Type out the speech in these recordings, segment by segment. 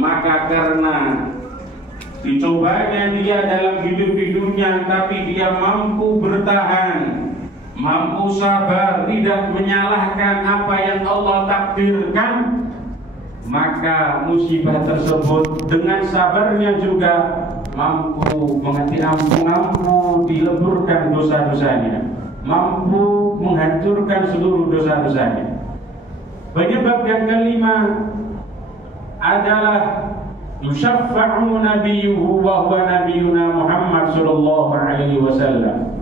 maka karena dicobanya dia dalam hidup-hidupnya, tapi dia mampu bertahan, mampu sabar, tidak menyalahkan apa yang Allah takdirkan, maka musibah tersebut dengan sabarnya juga mampu mampu dileburkan dosa-dosanya, mampu menghancurkan seluruh dosa-dosanya. Penyebab yang kelima adalah yushaffa'u nabiyyuhu wa huwa nabiyyuna Muhammad sallallahu alaihi wasallam,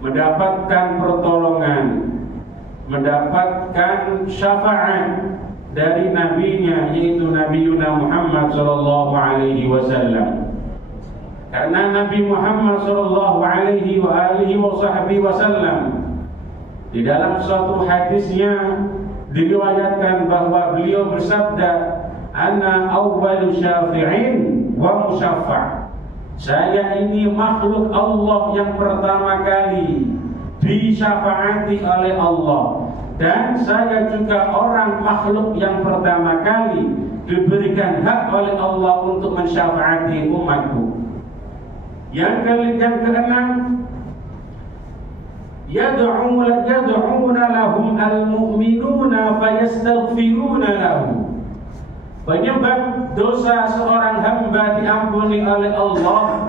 mendapatkan pertolongan, mendapatkan syafaat dari nabinya, yaitu nabiyyuna Muhammad sallallahu alaihi wasallam. Karena Nabi Muhammad sallallahu alaihi wasallam di dalam suatu hadisnya diriwayatkan bahwa beliau bersabda, ana awwalu syafi'in wa musyaffa'. Saya ini makhluk Allah yang pertama kali disyafaati oleh Allah, dan saya juga orang makhluk yang pertama kali diberikan hak oleh Allah untuk mensyafaati umatku. Yang keenam, yad'una lahum al-mu'minuna fayastaghfiruna lahu. Penyebab dosa seorang hamba diampuni oleh Allah,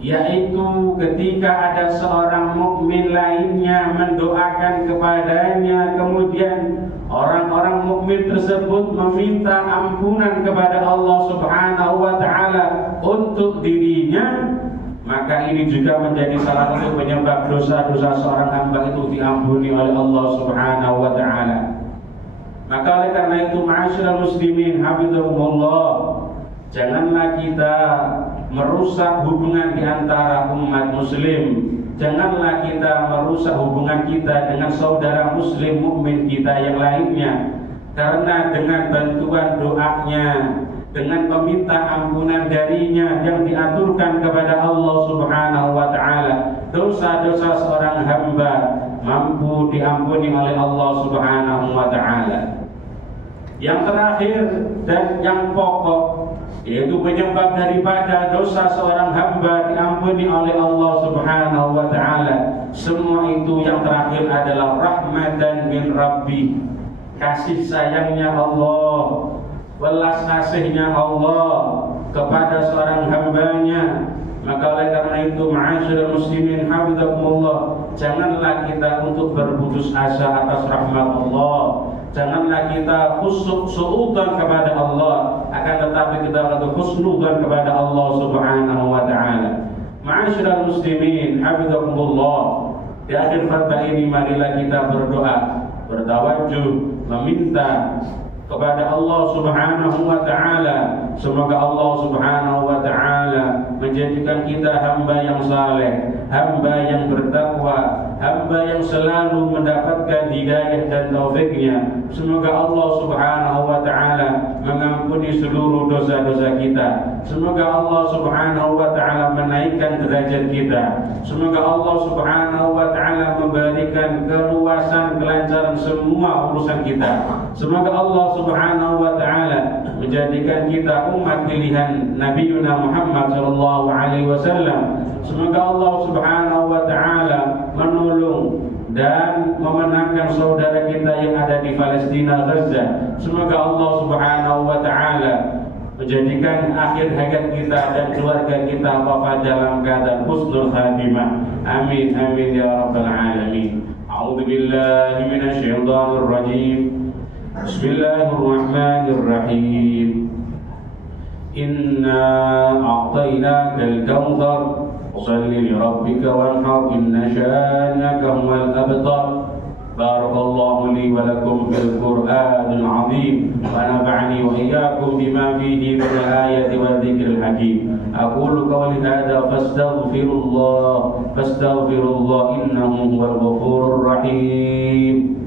yaitu ketika ada seorang mukmin lainnya mendoakan kepadanya, kemudian orang-orang mukmin tersebut meminta ampunan kepada Allah Subhanahu wa taala untuk dirinya, maka ini juga menjadi salah satu penyebab dosa-dosa seorang hamba itu diampuni oleh Allah Subhanahu wa taala. Maka oleh karena itu, ma'asyiral muslimin hafizahumullah, janganlah kita merusak hubungan di antara umat muslim. Janganlah kita merusak hubungan kita dengan saudara muslim mukmin kita yang lainnya, karena dengan bantuan doanya, dengan meminta ampunan darinya yang diaturkan kepada Allah Subhanahu wa taala, dosa-dosa seorang hamba mampu diampuni oleh Allah Subhanahu wa taala. Yang terakhir dan yang pokok, yaitu penyebab daripada dosa seorang hamba diampuni oleh Allah Subhanahu wa taala, semua itu yang terakhir adalah rahmatan min Rabbi, kasih sayangnya Allah, welas kasihnya Allah kepada seorang hambanya. Maka oleh karena itu, ma'asyiral muslimin hafizakumullah, janganlah kita untuk berputus asa atas rahmat Allah, janganlah kita suudzon kepada Allah, akan tetapi kita harus husnudzon kepada Allah Subhanahu wa taala. Ma'asyiral muslimin hafizakumullah, di akhir khutbah ini marilah kita berdoa, bertawajjuh, meminta kepada Allah Subhanahu wa taala, semoga Allah Subhanahu wa taala menjadikan kita hamba yang saleh, hamba yang bertakwa, hamba yang selalu mendapatkan hidayah dan taufiknya. Semoga Allah Subhanahu wa taala mengampuni seluruh dosa-dosa kita. Semoga Allah Subhanahu wa taala menaikkan derajat kita. Semoga Allah Subhanahu wa taala memberikan keluasan, kelancaran semua urusan kita. Semoga Allah Subhanahu wa taala menjadikan kita umat pilihan Nabiuna Muhammad sallallahu alaihi wasallam. Semoga Allah Subhanahu wa taala menolong dan memenangkan saudara kita yang ada di Palestina, Gaza. Semoga Allah Subhanahu wa taala menjadikan akhir hayat kita dan keluarga kita wafat dalam keadaan husnul khatimah. Amin amin ya rabbal alamin. A'udzu billahi minasy syaithanir rajim. Bismillahirrahmanirrahim. Inna a'tainakal kautsar Salli li rabbika wanhar inna sha'naka huwal abtar. Barakallahu li wa lakum fil Qur'anil 'azim wa nafa'ani wa iyyakum bima fihi min al-ayati wa dzikril hakim. Aqulu qawli hadza fastaghfirullah innahu huwal ghafurur rahim.